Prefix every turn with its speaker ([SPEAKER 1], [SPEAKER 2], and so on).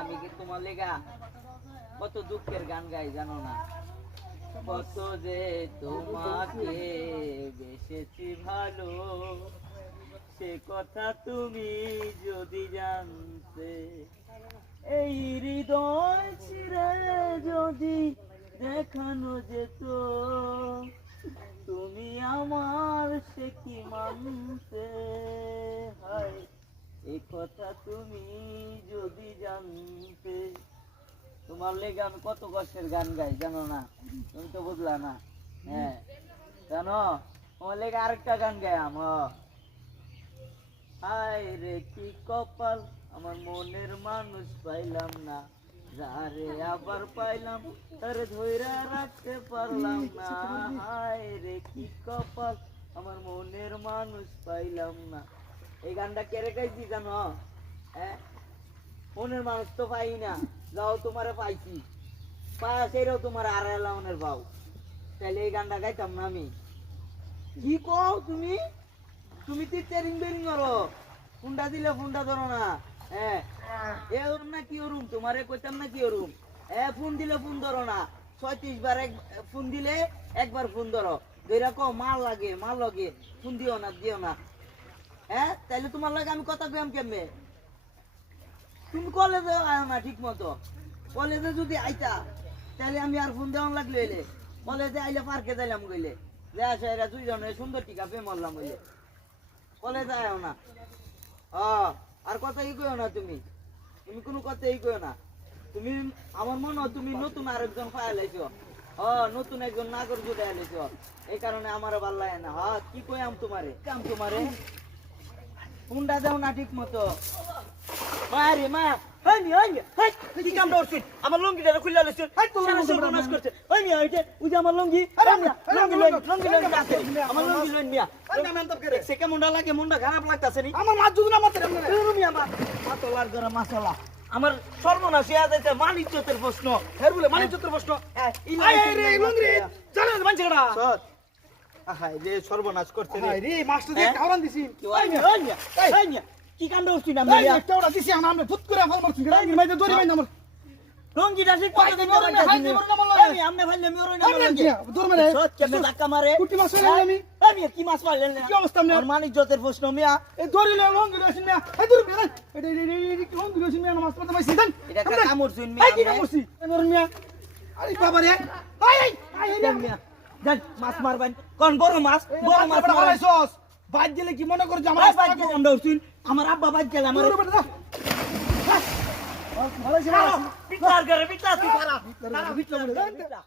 [SPEAKER 1] আমি কি তোমার লেগা কত দুঃখের গান গাই, জানো না। কত যে তোমাকে বেসেছি ভালো, সে কথা তুমি যদি জানতে, এই হৃদয় ছিঁড়ে যদি দেখানো যেত, তুমি আমার সে কি মানতে? কথা তুমি যদি জানতে। তোমার লেগে আমি কত কষ্টের গান গাই, জানো না? তুমি তো বুঝলা না। হ্যাঁ জানো? তোমার লেগে আরেকটা গান গাই রে, কি কপাল? আমার মনের মানুষ পাইলাম না। যারে আবার পাইলাম, তার ধইরা রাখতে পারলাম না। হায় রে, কি কপাল? আমার মনের মানুষ পাইলাম না। এই গানটা কে রেখেছি জানো? হ্যাঁ মনের মানুষ তো পাই না। যাও তোমারে পাইছি। পায়া সেটাও তোমার আড়াই লাউনের পাও তাহলে এই গানটা গাইতাম না আমি। কি কও তুমি? তুমি তো টেরিং বেরিং করো। ফুন্ডা দিলে ফুন্ডা ধরো না। হ্যাঁ। এ ওরম না কি ওরুম? তোমারে কইতাম না কি ওরুম? এ ফোন দিলে ফোন ধরো না। ছয়ত্রিশ বার এক ফোন দিলে একবার ফোন ধরো। এরকম মাল লাগে মাল লাগে। ফোন দিও না দিও না। হ্যাঁ তাহলে তোমার লাগে আমি কথা কইম কেমনে? তুমি কলেজে না ঠিক মতো কলেজে যদি আইতা তাহলে আমি আর ফোন দেওয়ান লাগলে এলে কলেজে আইলে পার্কে যাইলাম সুন্দর টিকা পে মরলাম হইলে কলেজে আয়ও না। ও আর কথা কইও না তুমি। তুমি কোনো কথা ই কইও না। তুমি আমার মনে হয় তুমি নতুন আরেকজন পায়া লাইছো। ও নতুন একজন নাগর জুড়ে লাইছো। এই কারণে আমার ভালো লাগে না। হ্যাঁ কি কই আম তোমারে? কাম তোমারে? ফোনটা দাও না ঠিক মতো। মারে মা হাই মি হাই কি কাম করছিস আমার লঙ্গিটা খুলে লইছিস হাই তো সর্বনাশ করছে। হাই মি ওইটা ওই যে আমার লঙ্গি। হাই মি লঙ্গি লই লঙ্গি লই আছে। আমার লঙ্গি লই মিয়া। সে কেমন লাগে মনটা খারাপ লাগতাছে নি?
[SPEAKER 2] আমার মাছ যদি না মাছ
[SPEAKER 1] এরকম মিয়া মা মাতলার গরা মাসালা আমার সর্বনাশ হয়ে মান প্রশ্ন।
[SPEAKER 2] ফের বলে মানে প্রশ্ন।
[SPEAKER 1] হ্যাঁ,
[SPEAKER 2] রে লঙ্গি রে মানছে
[SPEAKER 1] আহাই রে সর্বনাশ করতে রে
[SPEAKER 2] রে মাছটা দিয়ে
[SPEAKER 1] হ্যাঁ?
[SPEAKER 2] কাওরান দিছি
[SPEAKER 1] হাই হাই হাই কি কাম করছিস না মিয়া
[SPEAKER 2] একটা ওরা দিছি আমরা ফুট করে ফল মারছি লঙ্গি মাইতে দড়ি বাইন্দা আমার
[SPEAKER 1] লঙ্গিটা ঠিক
[SPEAKER 2] ভাই,
[SPEAKER 1] কথা
[SPEAKER 2] মরো না, ভাই, মরো না, মরো
[SPEAKER 1] আমি আমনে ভাইলে মিরো না
[SPEAKER 2] আমি দূর মেরে।
[SPEAKER 1] সৎ কেমনে ধাক্কা মারে
[SPEAKER 2] কুটি মাছ হইলাম আমি।
[SPEAKER 1] আমি কি মাছ পাইলেন
[SPEAKER 2] কি অবস্থা আপনার?
[SPEAKER 1] আমার মানিক জতের প্রশ্ন মিয়া
[SPEAKER 2] এই দড়ি লয়ে লঙ্গি লইছিন না এই দূর মেরে এটা এটা এটা লঙ্গি লইছিন মাছ পাতা পাইছি দেন
[SPEAKER 1] এটা কামড় শুন
[SPEAKER 2] আই কি কামড়ছি মর মিয়া আরে বাবা রে আই আই আই
[SPEAKER 1] মিয়া মাছ মারবেন। কোন বড় মাছ বড় মাছ
[SPEAKER 2] মারাইছস বাদ দিলে কি মনে করছ আমার
[SPEAKER 1] আমার বাদ গেলে আমরা আমার আব্বা বাদ গেলে আমার
[SPEAKER 2] আমার বেটা মারাইছি মারাইছি
[SPEAKER 1] পিতার ঘরে পিতা তুই পারা
[SPEAKER 2] ভিতরে
[SPEAKER 1] পিতা